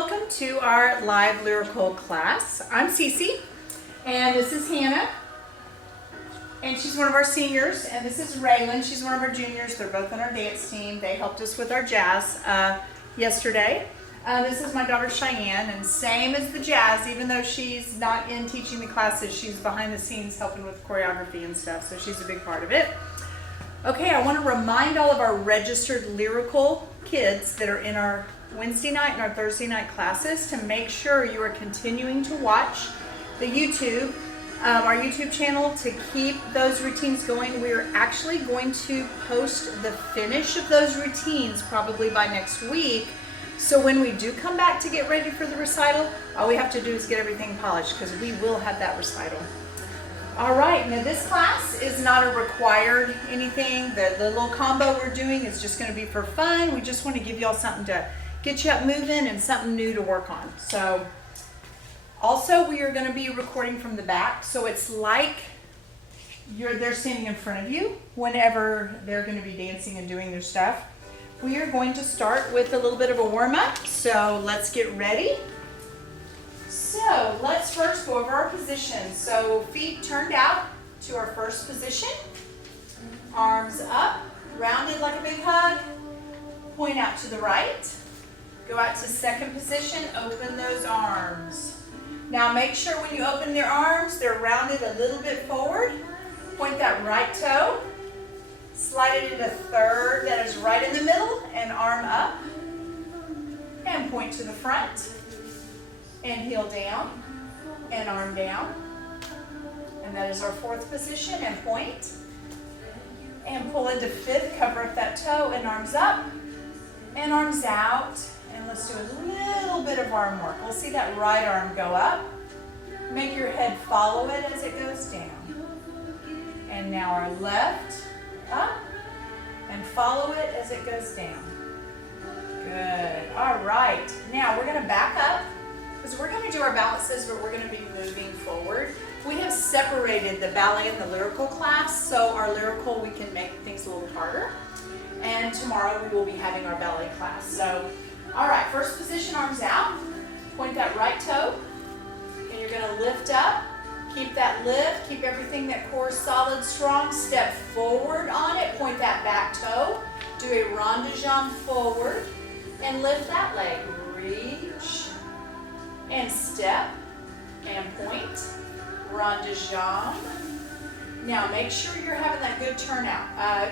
welcome to our live lyrical class. I'm Cece, and this is Hannah, and she's one of our seniors, and this is Raylan. She's one of our juniors. They're both on our dance team. They helped us with our jazz yesterday. This is my daughter Cheyenne, and same as the jazz, even though she's not in teaching the classes, she's behind the scenes helping with choreography and stuff, so she's a big part of it. Okay, I want to remind all of our registered lyrical kids that are in our Wednesday night and our Thursday night classes to make sure you are continuing to watch the YouTube, our YouTube channel, to keep those routines going. We're actually going to post the finish of those routines probably by next week. So when we do come back to get ready for the recital, all we have to do is get everything polished because we will have that recital. All right, now this class is not a required anything. The little combo we're doing is just going to be for fun. We just want to give y'all something to get you up moving and something new to work on. So also we are going to be recording from the back, so it's like they're standing in front of you whenever they're going to be dancing and doing their stuff. We are going to start with a little bit of a warm-up, so let's get ready. So let's first go over our positions. So feet turned out to our first position, arms up, rounded like a big hug, point out to the right. Go out to second position, open those arms. Now make sure when you open their arms, they're rounded a little bit forward. Point that right toe, slide it into third, that is right in the middle, and arm up. And point to the front, and heel down, and arm down. And that is our fourth position, and point. And pull into fifth, cover up that toe, and arms up, and arms out. And let's do a little bit of arm work. We'll see that right arm go up. Make your head follow it as it goes down. And now our left up and follow it as it goes down. Good. All right. Now we're going to back up because we're going to do our balances, but we're going to be moving forward. We have separated the ballet and the lyrical class, so our lyrical we can make things a little harder. And tomorrow we will be having our ballet class. So all right, first position, arms out. Point that right toe. And you're going to lift up. Keep that lift. Keep everything, that core solid, strong. Step forward on it. Point that back toe. Do a rond de jambe forward. And lift that leg. Reach. And step. And point. Rond de jambe. Now make sure you're having that good turnout.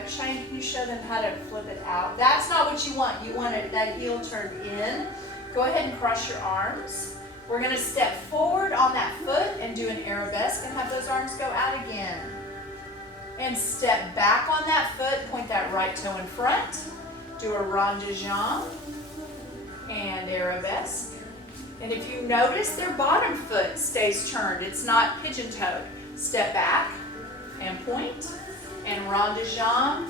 Cheyenne, can you show them how to flip it out? That's not what you want. You want that heel turned in. Go ahead and cross your arms. We're going to step forward on that foot and do an arabesque and have those arms go out again. And step back on that foot. Point that right toe in front. Do a rond de jambe and arabesque. And if you notice, their bottom foot stays turned. It's not pigeon-toed. Step back and point, and rond de jambe,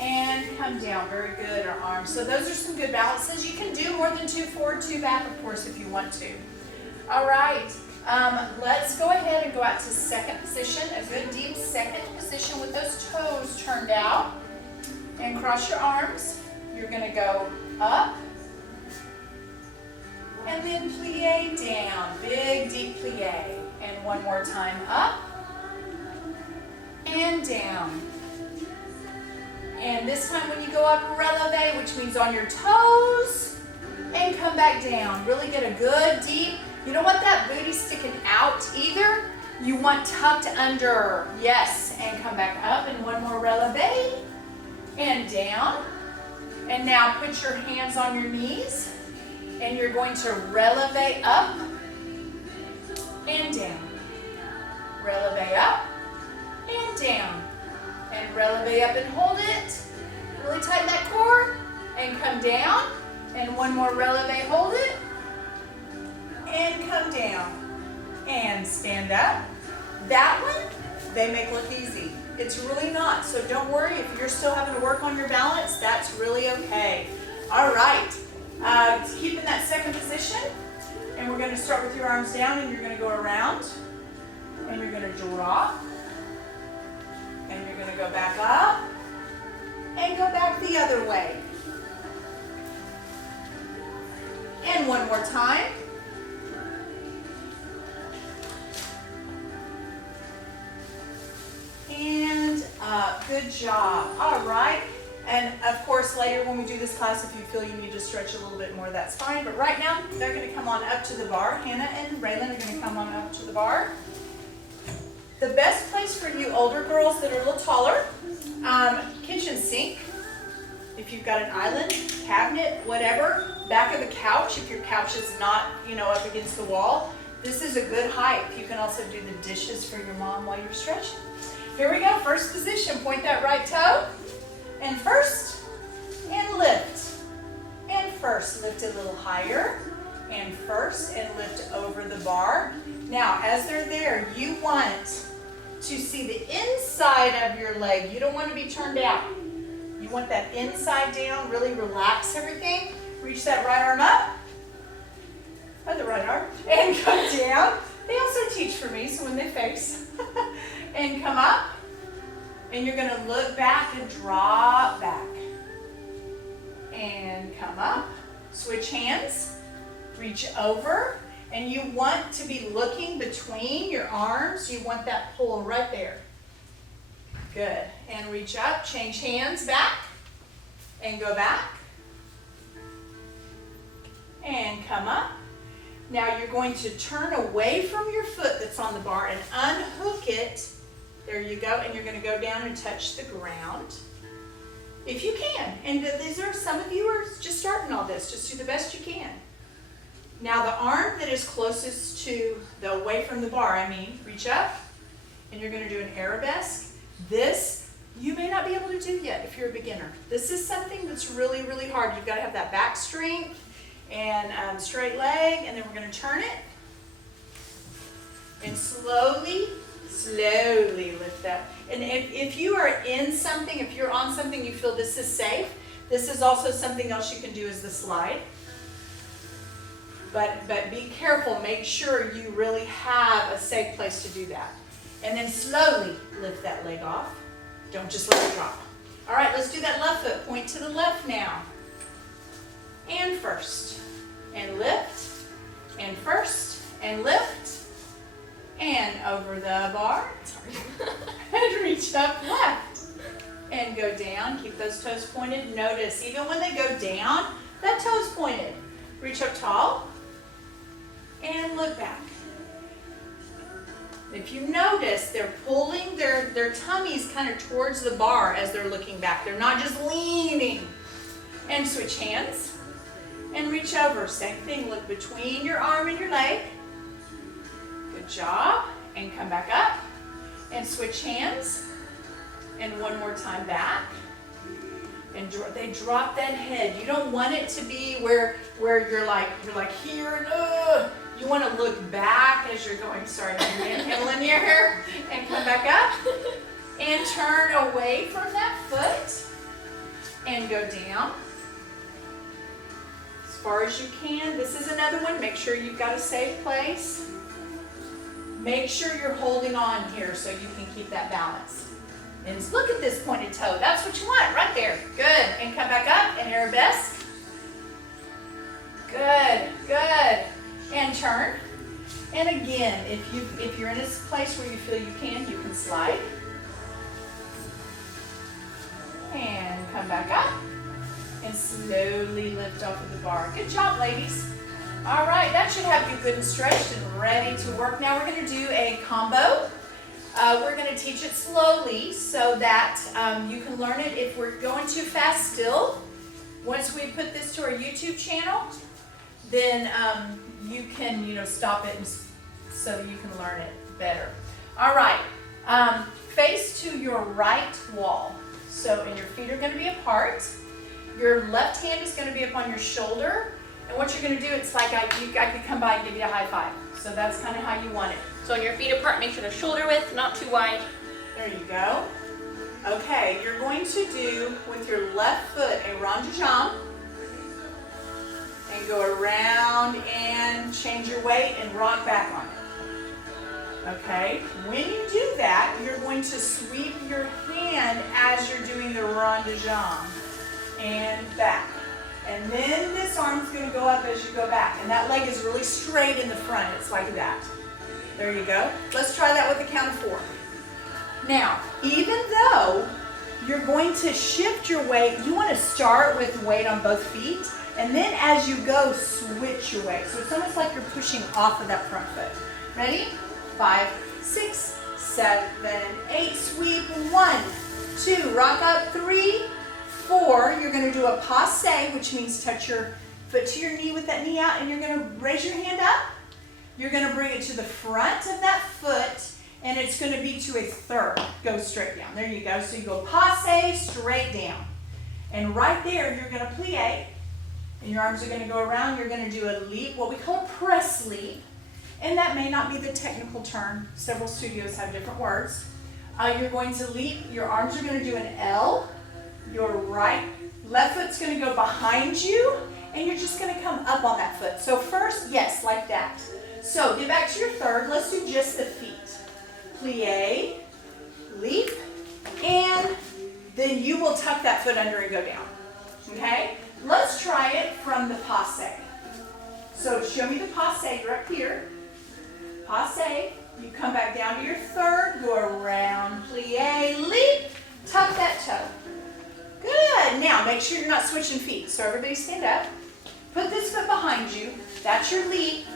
and come down. Very good, our arms. So those are some good balances. You can do more than 2 forward, 2 back, of course, if you want to. All right, let's go ahead and go out to second position, a good deep second position with those toes turned out, and cross your arms. You're gonna go up, and then plie down, big deep plie, and one more time up, and down. And this time when you go up, releve, which means on your toes, and come back down. Really get a good deep, you don't want that booty sticking out either. You want tucked under, yes, and come back up, and one more releve, and down. And now put your hands on your knees, and you're going to releve up, and down. Releve up, and down, and releve up and hold it. Really tighten that core, and come down, and one more releve, hold it, and come down, and stand up. That one, they make look easy. It's really not, so don't worry if you're still having to work on your balance, that's really okay. All right, keep in that second position, and we're gonna start with your arms down, and you're gonna go around, and you're gonna drop, and you're going to go back up and go back the other way. And one more time. And up. Good job. All right. And of course, later when we do this class, if you feel you need to stretch a little bit more, that's fine. But right now, they're going to come on up to the bar. Hannah and Raylan are going to come on up to the bar. The best place for you older girls that are a little taller, kitchen sink. If you've got an island, cabinet, whatever, back of the couch, if your couch is not, up against the wall, this is a good height. You can also do the dishes for your mom while you're stretching. Here we go, first position. Point that right toe. And first, and lift. And first, lift a little higher. And first, and lift over the bar. Now, as they're there, you want to see the inside of your leg. You don't want to be turned out. You want that inside down, really relax everything. Reach that right arm up. Other right arm. And go down. They also teach for me, so when they face. And come up. And you're going to look back and drop back. And come up. Switch hands. Reach over. And you want to be looking between your arms. You want that pull right there. Good. And reach up. Change hands back. And go back. And come up. Now you're going to turn away from your foot that's on the bar and unhook it. There you go. And you're going to go down and touch the ground. If you can. And these are, some of you are just starting all this. Just do the best you can. Now the arm that is closest to the away from the bar, reach up. And you're going to do an arabesque. This, you may not be able to do yet if you're a beginner. This is something that's really, really hard. You've got to have that back strength and straight leg, and then we're going to turn it. And slowly lift up. And if you are in something, if you're on something, you feel this is safe, this is also something else you can do is the slide. But be careful, make sure you really have a safe place to do that. And then slowly lift that leg off. Don't just let it drop. All right, let's do that left foot. Point to the left now. And first. And lift. And first. And lift. And over the bar. Sorry. And reach up left. And go down. Keep those toes pointed. Notice, even when they go down, that toe's pointed. Reach up tall. And look back. If you notice, they're pulling their tummies kind of towards the bar as they're looking back. They're not just leaning. And switch hands. And reach over. Same thing. Look between your arm and your leg. Good job. And come back up. And switch hands. And one more time back. And they drop that head. You don't want it to be where you're like here and you want to look back as you're going. Sorry, inhaling here, and come back up and turn away from that foot and go down as far as you can. This is another one. Make sure you've got a safe place. Make sure you're holding on here so you can keep that balance. And look at this pointed toe. That's what you want right there. Good. And come back up and arabesque. Good. Good. And turn. And again, if you're in a place where you feel you can slide. And come back up. And slowly lift off of the bar. Good job, ladies. All right, that should have you good and stretched and ready to work. Now we're going to do a combo. We're going to teach it slowly so that you can learn it. If we're going too fast still, once we put this to our YouTube channel, then you can, stop it so you can learn it better. All right, face to your right wall. So, and your feet are going to be apart. Your left hand is going to be up on your shoulder. And what you're going to do, it's like I could come by and give you a high five. So that's kind of how you want it. So on your feet apart, make sure they're shoulder width, not too wide. There you go. Okay, you're going to do, with your left foot, a rond de jambe. And go around and change your weight and rock back on it. Okay, when you do that, you're going to sweep your hand as you're doing the rond de jambe. And back. And then this arm's going to go up as you go back. And that leg is really straight in the front. It's like that. There you go. Let's try that with a count of 4. Now, even though you're going to shift your weight, you want to start with weight on both feet. And then as you go, switch your weight. So it's almost like you're pushing off of that front foot. Ready? 5, 6, 7, 8. Sweep. 1, 2. Rock up. 3, 4. You're going to do a passe, which means touch your foot to your knee with that knee out. And you're going to raise your hand up. You're going to bring it to the front of that foot. And it's going to be to a third. Go straight down. There you go. So you go passe, straight down. And right there, you're going to plie. And your arms are going to go around. You're going to do a leap, what we call a press leap. And that may not be the technical term. Several studios have different words. You're going to leap. Your arms are going to do an L. Your left foot's going to go behind you. And you're just going to come up on that foot. So first, yes, like that. So get back to your third. Let's do just the feet. Plie, leap, and then you will tuck that foot under and go down. Okay? Let's try it from the passe. So show me the passe. You're up here. Passe. You come back down to your third. Go around. Plie, leap. Tuck that toe. Good. Now make sure you're not switching feet. So everybody stand up. Put this foot behind you. That's your leap.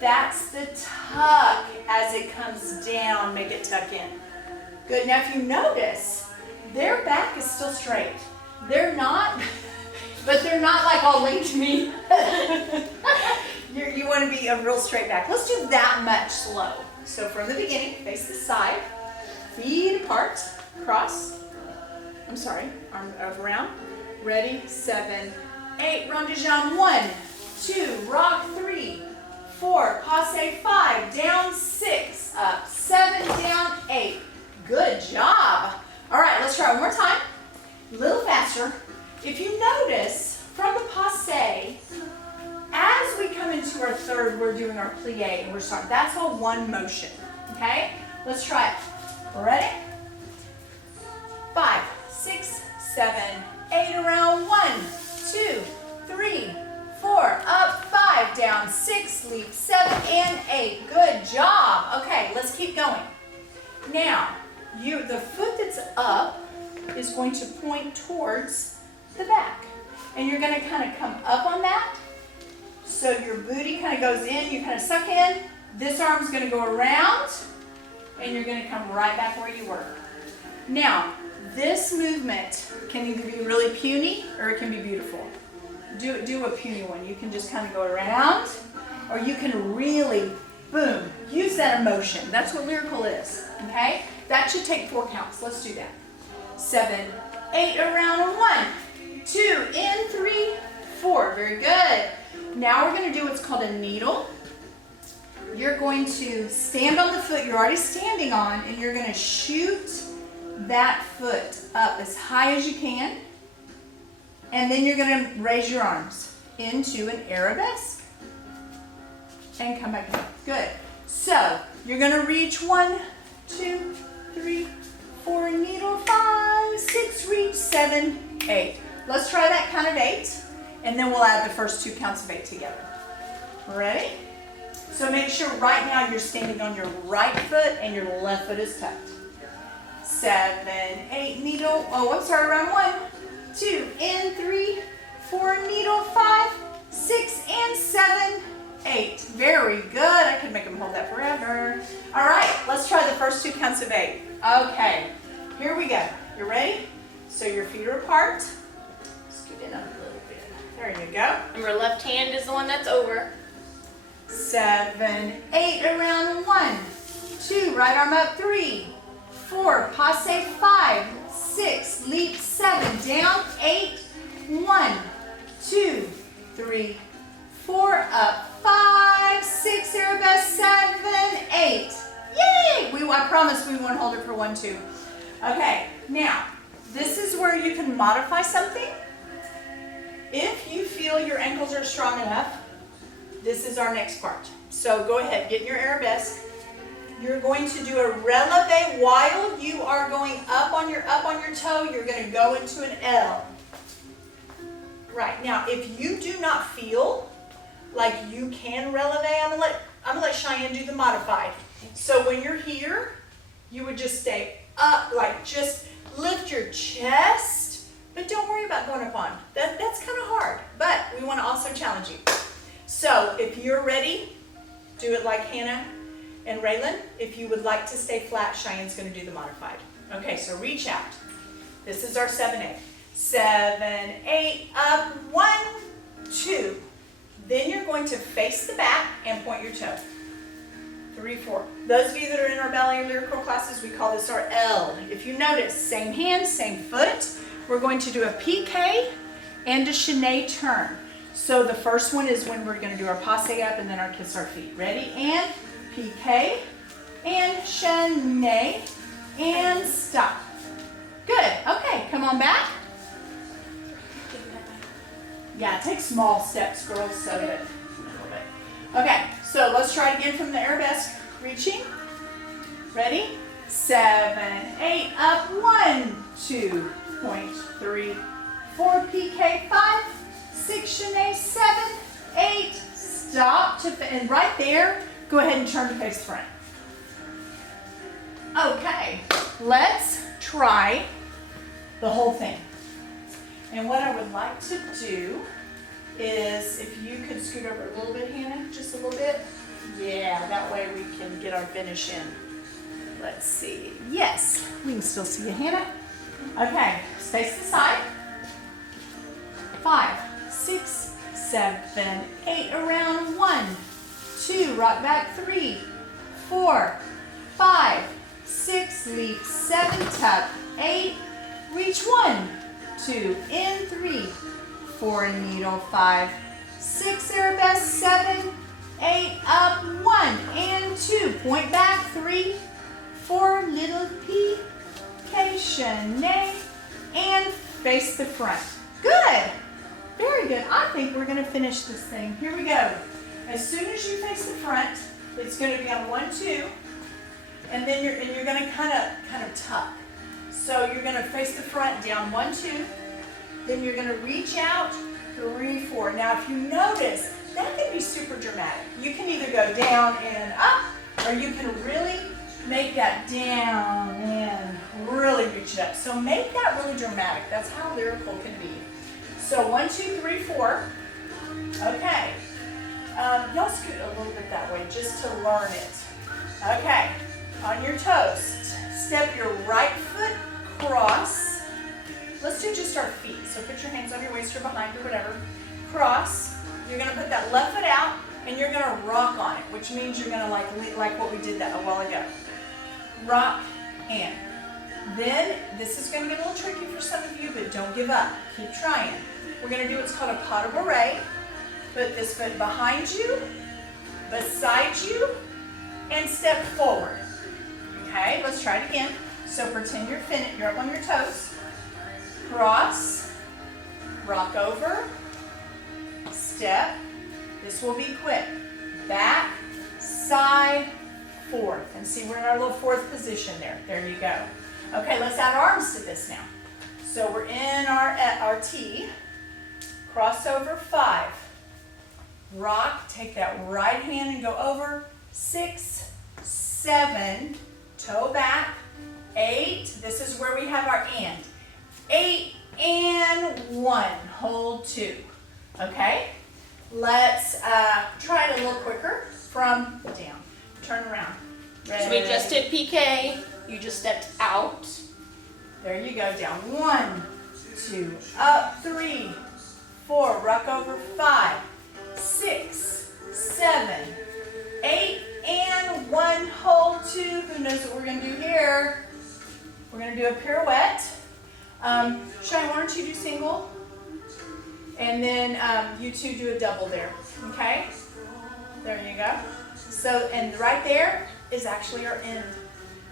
That's the tuck as it comes down. Make it tuck in. Good. Now if you notice, their back is still straight. They're not, but they're not like all linked to me. You want to be a real straight back. Let's do that much slow. So from the beginning, face the side, feet apart, cross. I'm sorry, arm around. Ready, 7, 8, rond de jambe, 1, 2, rock, 3, 4, passe, 5, down, 6, up, 7, down, 8. Good job. All right, let's try one more time. A little faster. If you notice, from the passe, as we come into our third, we're doing our plie, and we're starting. That's all one motion, okay? Let's try it. Ready? 5, 6, 7, 8, around, 1, 2, 3, 4, up, 5, down, 6, leap, 7, and 8. Good job. Okay, let's keep going. Now, the foot that's up is going to point towards the back. And you're going to kind of come up on that. So your booty kind of goes in, you kind of suck in. This arm's going to go around, and you're going to come right back where you were. Now, this movement can either be really puny or it can be beautiful. Do a puny one. You can just kind of go around, or you can really, boom, use that emotion. That's what lyrical is, okay? That should take 4 counts. Let's do that. 7, 8, around, 1, 2, in, 3, 4. Very good. Now we're going to do what's called a needle. You're going to stand on the foot you're already standing on, and you're going to shoot that foot up as high as you can. And then you're going to raise your arms into an arabesque and come back down. Good. So you're going to reach 1, 2, 3, 4, needle, 5, 6, reach, 7, 8. Let's try that count of 8, and then we'll add the first 2 counts of 8 together. Ready? So make sure right now you're standing on your right foot and your left foot is tucked. 7, 8, needle, oh, I'm sorry, around 1, 2, in, 3, 4, needle, 5, 6, and 7, 8. Very good. I could make them hold that forever. All right, let's try the first 2 counts of 8. Okay, here we go. You ready? So your feet are apart. Scoot in a little bit. There you go. Remember, left hand is the one that's over. 7, 8, around, 1, 2, right arm up, 3, 4, passe, 5, 6, leap, 7, down, 8, 1, 2, 3, 4, up, 5, 6, arabesque, 7, 8. Yay! I promise we won't hold it for 1, 2. Okay, now, this is where you can modify something. If you feel your ankles are strong enough, this is our next part. So go ahead, get in your arabesque. You're going to do a releve while you are going up on your toe. You're going to go into an L. Right, now if you do not feel like you can releve, I'm gonna let Cheyenne do the modified. So when you're here, you would just stay up, like just lift your chest, but don't worry about going up on. That's kind of hard, but we want to also challenge you. So if you're ready, do it like Hannah and Raylan. If you would like to stay flat, Cheyenne's going to do the modified. Okay, so reach out. This is our 7-8. 7, 8, up, 1, 2. Then you're going to face the back and point your toe. 3, 4. Those of you that are in our ballet lyrical classes, we call this our L. If you notice, same hand, same foot. We're going to do a piqué and a chaîné turn. So the first one is when we're going to do our passe up and then our kiss our feet. Ready? And piqué and chaîné and stop. Good. Okay, come on back. Yeah, take small steps, girls, so that a little bit. Okay, so let's try it again from the arabesque. Reaching. Ready? 7, 8, up, 1, 2, point, 3, 4, piqué, 5, 6, chaîné, 7, 8, stop, and right there, go ahead and turn to face front. Okay, let's try the whole thing. And what I would like to do is, if you could scoot over a little bit, Hannah, just a little bit. Yeah, that way we can get our finish in. Let's see. Yes, we can still see you, Hannah. Okay, face the side. 5, 6, 7, 8, around 1, 2, rock back 3, 4, 5, 6, leap 7, tuck 8, reach 1, 2, in 3, 4, needle 5, 6, arabesque 7, 8, up 1 and 2, point back 3, 4, little piqué, chaîné, and face the front. Good. Very good. I think we're going to finish this thing. Here we go. As soon as you face the front, it's going to be on 1, 2, and then you're going to kind of tuck. So you're going to face the front down 1, 2, then you're going to reach out 3, 4. Now if you notice, that can be super dramatic. You can either go down and up, or you can really make that down and really reach it up. So make that really dramatic. That's how lyrical can be. So 1, 2, 3, 4. Okay. Y'all scoot a little bit that way just to learn it. Okay. On your toes, step your right foot cross. Let's do just our feet. So put your hands on your waist or behind or whatever. Cross. You're going to put that left foot out and you're going to rock on it, which means you're going to like what we did that a while ago. Rock and. Then, this is going to get a little tricky for some of you, but don't give up. Keep trying. We're going to do what's called a pas de bourrée. Put this foot behind you, beside you, and step forward. Okay, let's try it again. So pretend you're up on your toes. Cross, rock over, step. This will be quick. Back, side, fourth. And see, we're in our little fourth position there. There you go. Okay, let's add arms to this now. So we're in our T. Crossover 5. Rock, take that right hand and go over. 6, 7, toe back. 8, this is where we have our and. 8 and 1, hold 2. Okay, let's try it a little quicker from down. Turn around. Ready. So we just did PK. You just stepped out. There you go, down 1, 2, up 3, 4, rock over 5, 6, 7, 8, and 1, hold 2. Who knows what we're going to do here? We're going to do a pirouette. Shai, why don't you do single? And then you two do a double there, okay? There you go. So, and right there is actually our end.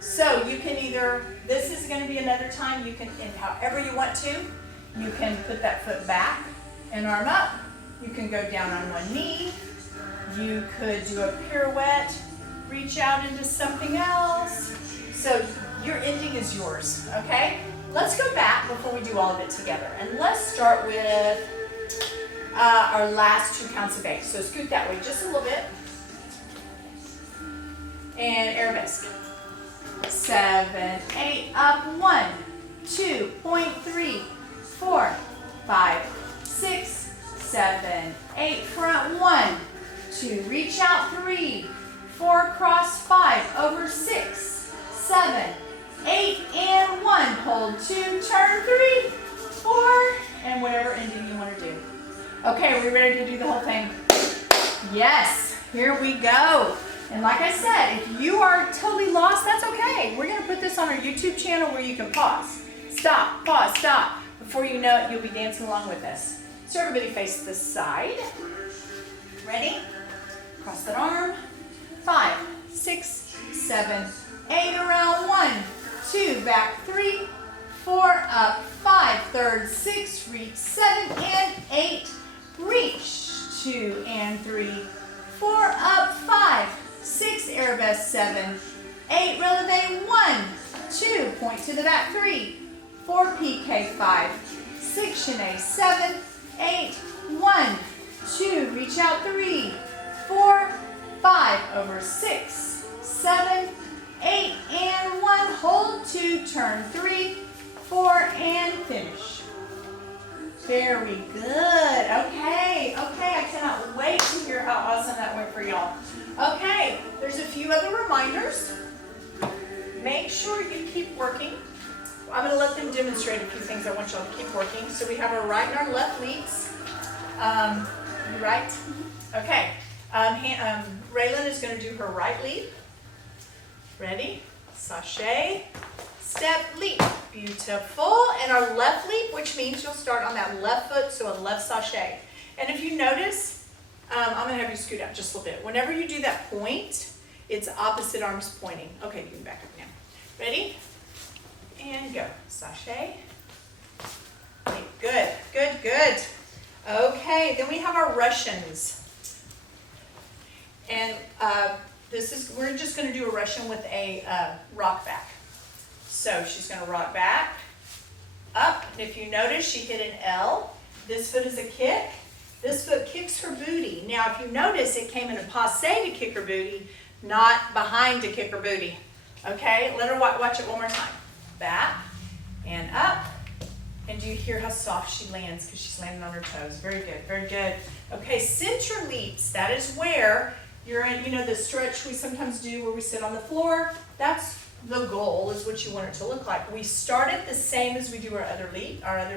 So you can either, this is going to be another time you can, and however you want to, you can put that foot back and arm up. You can go down on one knee. You could do a pirouette, reach out into something else. So your ending is yours, okay? Let's go back before we do all of it together. And let's start with our last 2 counts of 8. So scoot that way just a little bit. And arabesque. 7, 8, up, 1, 2.3, 4, 5, 6, 7, 8, front, 1, 2, reach out, 3, 4, cross, 5, over 6, 7, 8, and 1, hold 2, turn 3, 4, and whatever ending you want to do. Okay, are we ready to do the whole thing? Yes, here we go. And like I said, if you are totally lost, that's okay. We're going to put this on our YouTube channel where you can pause. Stop, pause, stop. Before you know it, you'll be dancing along with us. So everybody face this side. Ready? Cross that arm. 5, 6, 7, 8, around 1, 2, back 3, 4, up 5, third, 6, reach 7 and 8, reach 2 and 3, 4, up 5, 6, arabesque 7, 8, releve 1, 2, point to the back 3, 4, PK 5, 6, chaîné 7, 8, 1, 2, reach out 3, 4, 5, over 6, 7, 8, and 1, hold 2, turn 3, 4, and finish. Very good. Okay, I cannot wait to hear how awesome that went for y'all. Okay, there's a few other reminders. Make sure you keep working. I'm going to let them demonstrate a few things I want y'all to keep working. So we have our right and our left leads. Right? Okay. Raylan is going to do her right lead. Ready? Sashay. Step, leap. Beautiful. And our left leap, which means you'll start on that left foot, so a left sashay. And if you notice, I'm going to have you scoot out just a little bit. Whenever you do that point, it's opposite arms pointing. Okay, you can back up now. Ready? And go. Sashay. Good, good, good. Okay, then we have our Russians. And we're just going to do a Russian with a rock back. So she's going to rock back, up, and if you notice, she hit an L. This foot is a kick. This foot kicks her booty. Now, if you notice, it came in a passe to kick her booty, not behind to kick her booty. Okay, let her watch it one more time. Back and up. And do you hear how soft she lands because she's landing on her toes? Very good, very good. Okay, center leaps. That is where you're in, the stretch we sometimes do where we sit on the floor. That's the goal, is what you want it to look like. We start it the same as we do our other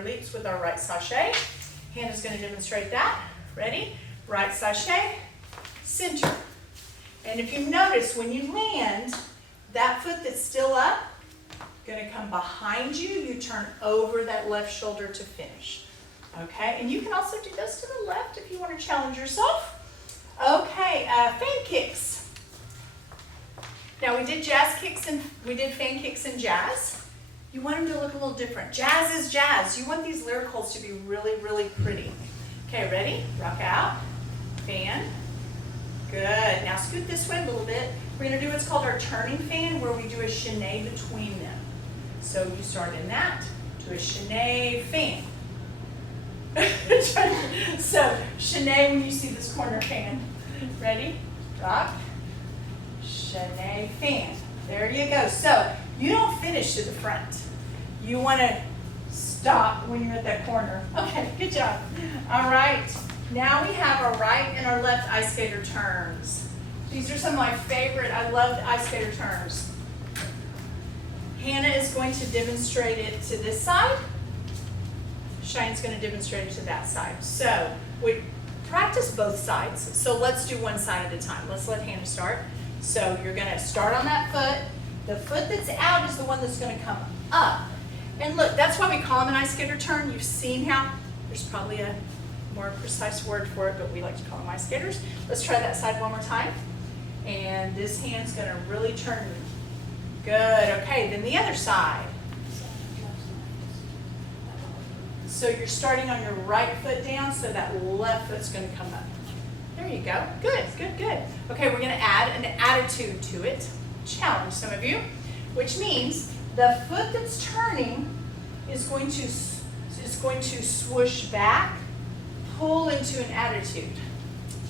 leaps with our right sashay. Hannah's going to demonstrate that. Ready? Right sashay, center. And if you notice, when you land, that foot that's still up, going to come behind you. You turn over that left shoulder to finish. Okay, and you can also do this to the left if you want to challenge yourself. Okay, fan kicks. Now we did jazz kicks and we did fan kicks and jazz. You want them to look a little different. Jazz is jazz. You want these lyricals to be really, really pretty. Okay, ready? Rock out. Fan. Good. Now scoot this way a little bit. We're going to do what's called our turning fan, where we do a chaîné between them. So you start in that, do a chaîné fan. So chaîné when you see this corner fan. Ready? Rock. Chaîné fan. There you go. So you don't finish to the front. You want to stop when you're at that corner. Okay, good job. All right. Now we have our right and our left ice skater turns. These are some of my favorite. I love ice skater turns. Hannah is going to demonstrate it to this side. Cheyenne's going to demonstrate it to that side. So we practice both sides. So let's do one side at a time. Let's let Hannah start. So you're going to start on that foot. The foot that's out is the one that's going to come up. And look, that's why we call them an ice skater turn. You've seen how there's probably a more precise word for it, but we like to call them ice skaters. Let's try that side one more time. And this hand's going to really turn. Good. Okay, then the other side. So you're starting on your right foot down, so that left foot's going to come up. There you go. Good, good, good. Okay, we're going to add an attitude to it. Challenge some of you, which means the foot that's turning is going to swoosh back, pull into an attitude.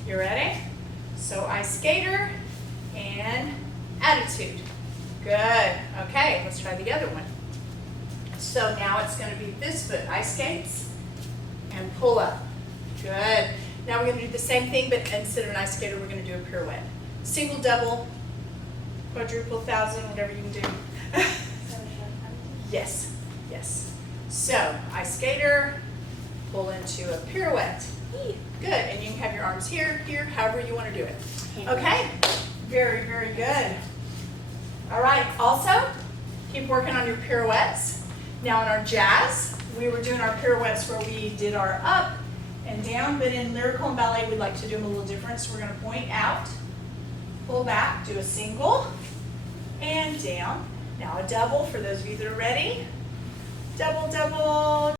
You ready? So ice skater and attitude. Good. Okay, let's try the other one. So now it's going to be this foot, ice skates, and pull up. Good. Now we're going to do the same thing, but instead of an ice skater, we're going to do a pirouette. Single, double, quadruple, thousand, whatever you can do. Yes, yes. So, ice skater, pull into a pirouette. Good, and you can have your arms here, here, however you want to do it. Okay, very, very good. All right, also, keep working on your pirouettes. Now in our jazz, we were doing our pirouettes where we did our up and down, but in lyrical and ballet, we'd like to do them a little different. So we're going to point out, pull back, do a single, and down. Now a double for those of you that are ready. Double, double.